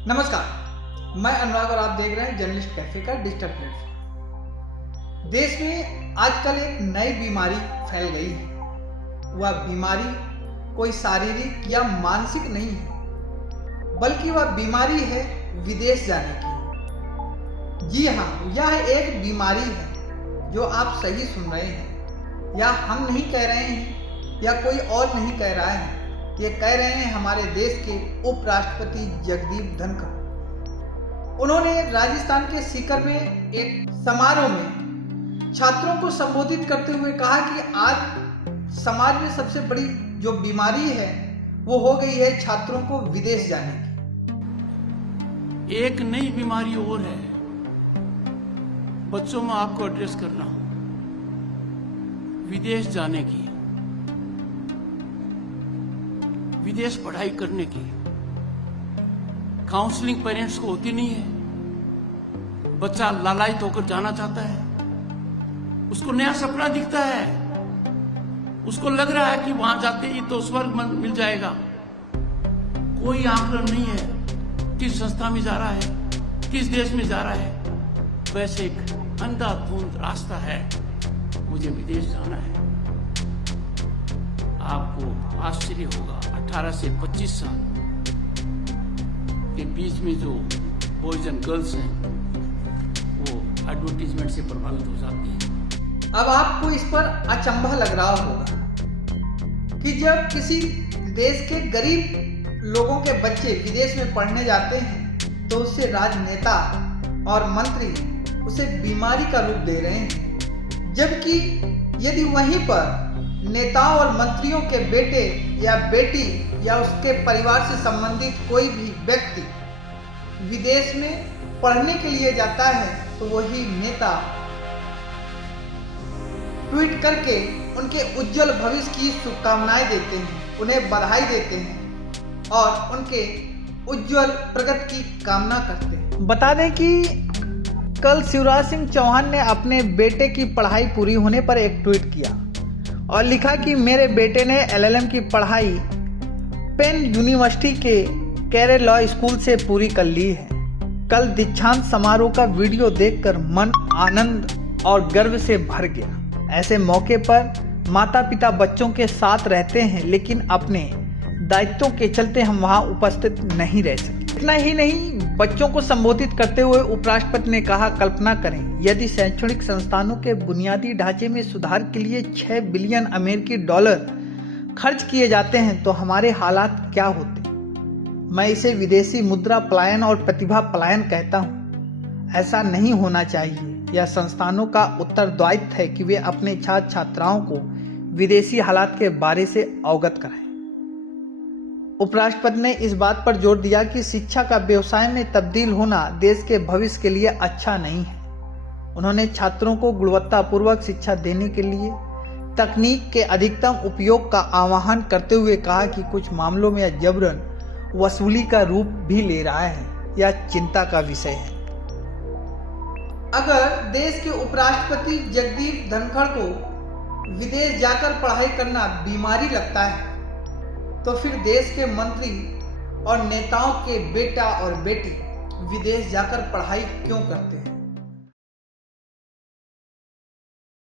नमस्कार, मैं अनुराग और आप देख रहे हैं जर्नलिस्ट कैफे का डिजिटल प्लेटफॉर्म। देश में आजकल एक नई बीमारी फैल गई है। वह बीमारी कोई शारीरिक या मानसिक नहीं है, बल्कि वह बीमारी है विदेश जाने की। जी हाँ, यह एक बीमारी है जो आप सही सुन रहे हैं। यह हम नहीं कह रहे हैं या कोई और नहीं कह रहा है, ये कह रहे हैं हमारे देश के उपराष्ट्रपति जगदीप धनखड़। उन्होंने राजस्थान के सीकर में एक समारोह में छात्रों को संबोधित करते हुए कहा कि आज समाज में सबसे बड़ी जो बीमारी है वो हो गई है छात्रों को विदेश जाने की। एक नई बीमारी और है, बच्चों में आपको एड्रेस करना हो, विदेश जाने की, विदेश पढ़ाई करने की। काउंसलिंग पेरेंट्स को होती नहीं है। बच्चा लालायित होकर जाना चाहता है, उसको नया सपना दिखता है, उसको लग रहा है कि वहां जाते ही तो स्वर्ग मिल जाएगा। कोई आकलन नहीं है किस संस्था में जा रहा है, किस देश में जा रहा है। वैसे एक अंधाधुंध रास्ता है, मुझे विदेश जाना है। आपको आश्चर्य होगा, 18 से 25 साल के बीच में जो बॉयज एंड गर्ल्स हैं वो एडवर्टीजमेंट से प्रभावित हो जाते हैं। अब आपको इस पर अचंभा लग रहा होगा कि जब किसी देश के गरीब लोगों के बच्चे विदेश में पढ़ने जाते हैं तो उससे राजनेता और मंत्री उसे बीमारी का रूप दे रहे हैं, जबकि यदि वहीं पर नेताओं और मंत्रियों के बेटे या बेटी या उसके परिवार से संबंधित कोई भी व्यक्ति विदेश में पढ़ने के लिए जाता है तो वही नेता ट्वीट करके उनके उज्जवल भविष्य की शुभकामनाएं देते हैं, उन्हें बधाई देते हैं और उनके उज्जवल प्रगति की कामना करते हैं। बता दें कि कल शिवराज सिंह चौहान ने अपने बेटे की पढ़ाई पूरी होने पर एक ट्वीट किया और लिखा कि मेरे बेटे ने एलएलएम की पढ़ाई पेन यूनिवर्सिटी के कैरे लॉ स्कूल से पूरी कर ली है। कल दीक्षांत समारोह का वीडियो देखकर मन आनंद और गर्व से भर गया। ऐसे मौके पर माता पिता बच्चों के साथ रहते हैं, लेकिन अपने दायित्वों के चलते हम वहां उपस्थित नहीं रह सकते। इतना ही नहीं, बच्चों को संबोधित करते हुए उपराष्ट्रपति ने कहा, कल्पना करें यदि शैक्षणिक संस्थानों के बुनियादी ढांचे में सुधार के लिए 6 बिलियन अमेरिकी डॉलर खर्च किए जाते हैं तो हमारे हालात क्या होते। मैं इसे विदेशी मुद्रा पलायन और प्रतिभा पलायन कहता हूँ। ऐसा नहीं होना चाहिए। यह संस्थानों का उत्तरदायित्व है कि वे अपने छात्र छात्राओं को विदेशी हालात के बारे से अवगत कराएं। उपराष्ट्रपति ने इस बात पर जोर दिया कि शिक्षा का व्यवसाय में तब्दील होना देश के भविष्य के लिए अच्छा नहीं है। उन्होंने छात्रों को गुणवत्तापूर्वक शिक्षा देने के लिए तकनीक के अधिकतम उपयोग का आह्वान करते हुए कहा कि कुछ मामलों में यह जबरन वसूली का रूप भी ले रहा है। यह चिंता का विषय है। अगर देश के उपराष्ट्रपति जगदीप धनखड़ को विदेश जाकर पढ़ाई करना बीमारी लगता है तो फिर देश के मंत्री और नेताओं के बेटा और बेटी विदेश जाकर पढ़ाई क्यों करते हैं।